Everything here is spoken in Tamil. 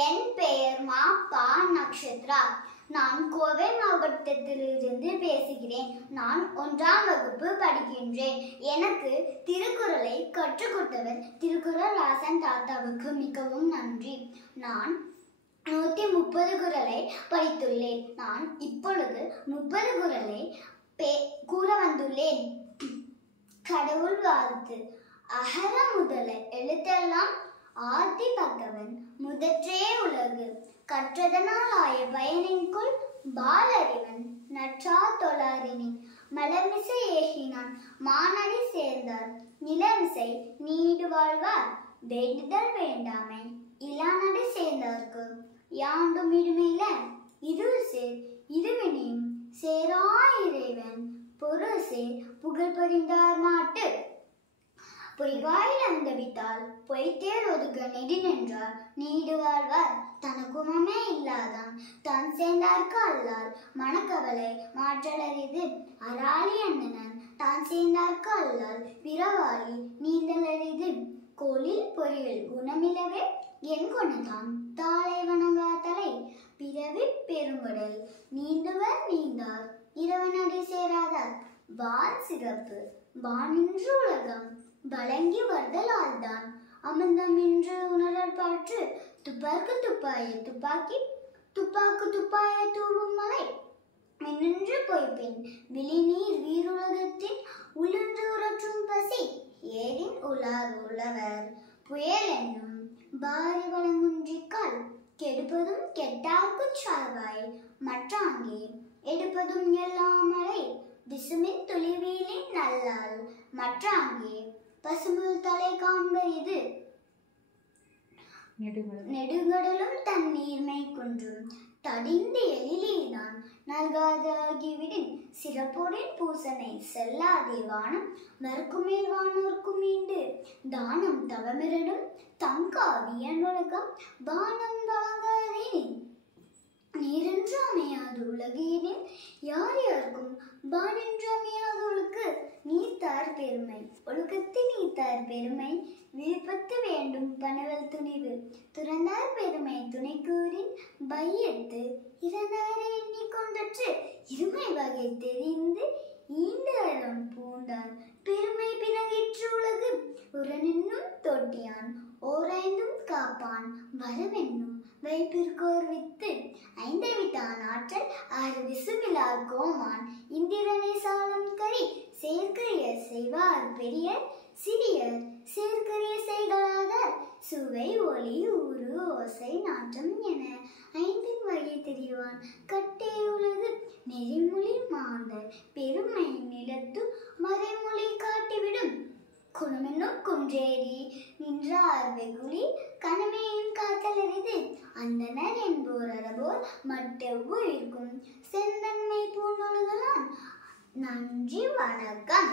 என் பெயர் மா பா நக்ஷத்ரா. நான் கோவை மாவட்டத்திலிருந்து பேசுகிறேன். நான் 1ஆம் வகுப்பு படிக்கின்றேன். எனக்கு திருக்குறளை கற்றுக் கொடுத்தவர் திருக்குறள் ராசன் தாத்தாவுக்கு மிகவும் நன்றி. நான் 130 குறளை படித்துள்ளேன். நான் இப்பொழுது 30 குறளை கூற வந்துள்ளேன். கடவுள் வாழ்த்து. அகர முதல எழுத்தெல்லாம் ஆதி பகவன் முதற்றே உலகு. கற்றதனால் ஆய பயனின்கொள் பாலறிவன் நற்றா தொழாரினி. மலர்மிசை ஏகினான் மானடி சேர்ந்தார் நிலமிசை நீடு வாழ்வார். வேண்டுதல் வேண்டாமை இளானடி சேர்ந்தார்க்கு யாண்டும் இடுமையில இருள் சேர் இருவினையும் சேரா இறைவன் பொருள் சேர் புகழ் பறிந்தார் மாட்டு. பொய்வாயில் அந்தவித்தால் பொய்த்தேர் ஒதுக்க நெடி நின்றார் நீடு வாழ்வார். தனக்குமே இல்லாதான் தான் சேர்ந்தார்க்கு அல்லால் மனக்கவலை மாற்றலரிது. அராளி அண்ணனன் தான் சேர்ந்தார்க்கு அல்லால் விரவாளி நீந்தலரிது. கோளில் பொறியில் குணமிலவே என் குணத்தான் தாளை வணங்காதலை. பிறவி பெருங்கடல் நீந்துவர் நீந்தார் இரவனடி சேராதார். வான் சிறப்பு வானின்று உலகம் வழங்கி வருதலால்தான் அமிர்தம் என்று உணரல் பாற்று. துப்பாக்கு துப்பாய துப்பாக்கி துப்பாக்கு துப்பாய தூவும் மலை. மின்னின்று பொய்ப்பின் விழிநீர் வீருலகத்தின் உழன்று உறற்றும் பசி. ஏரின் உலார் உழவர் புயல் என்னும் பாரி வழங்குன்றிக்கால். கெடுப்பதும் கெட்டார்க்கு சார்வாய் மற்றாங்கே எடுப்பதும் எல்லாமலை. விசுமின் துளிவீலின் நல்லால் மற்றாங்கே பசும்புல் தலை காண்பரிது. நெடுங்கடலும் தண்ணீர்மை குன்றும் தடிந்து எழிலேதான் நல்காதாகிவிடின். சிறப்புடன் பூசனை செல்லாதே வானம் மறுக்குமேல் வானோர்க்கும் மீண்டு. தானம் தவமிரடும் தங்காவியன் உலகம் வானம் வழங்காதே. நீரென்று அமையாது உலகீரின் யார் யாருக்கும் வானென்று அமையாது ஒழுக்கு. நீத்தார் பெருமை ஒழுக்கத்து நீத்தார் பெருமை விருப்பத்து வேண்டும் பனவல் துணிவு. துறந்தார் பெருமை துணை கூறின் வையத்து இறந்தாரை எண்ணி கொண்டற்று. இருமை வகை தெரிந்து ஈண்டு அறம் பூண்டார் பெருமை பிறங்கிற்று உலகு. உரனென்னும் தொட்டியான் ஓரைந்தும் காப்பான் வரவென்னும் வைப்பிற்கோர் வித்து. ஐந்தவித்தான் ஆற்றல் ஆறு விசுமிலார் கோமான் இந்திரனை சாலம் கரி. சேர்க்கரிய செய்வார் பெரியர் சிறியர் சேர்க்கரிய செய்களாதார். சுவை ஒளி ஊறு ஓசை நாற்றம் என ஐந்தின் வகை தெரிவான் கட்டே உலகு. நெறிமொழி மாந்தர் பெருமை நிலத்து மறைமொழி காட்டிவிடும். குணமென்னும் குன்றேறி நின்றார் வெகுளி கணமையின் காத்தலரிது. அந்தனர் என்போர் அறபோர் மட்டெவ்வு இருக்கும் செந்தன்மை பூண்டொழுகலான். நன்றி, வணக்கம்.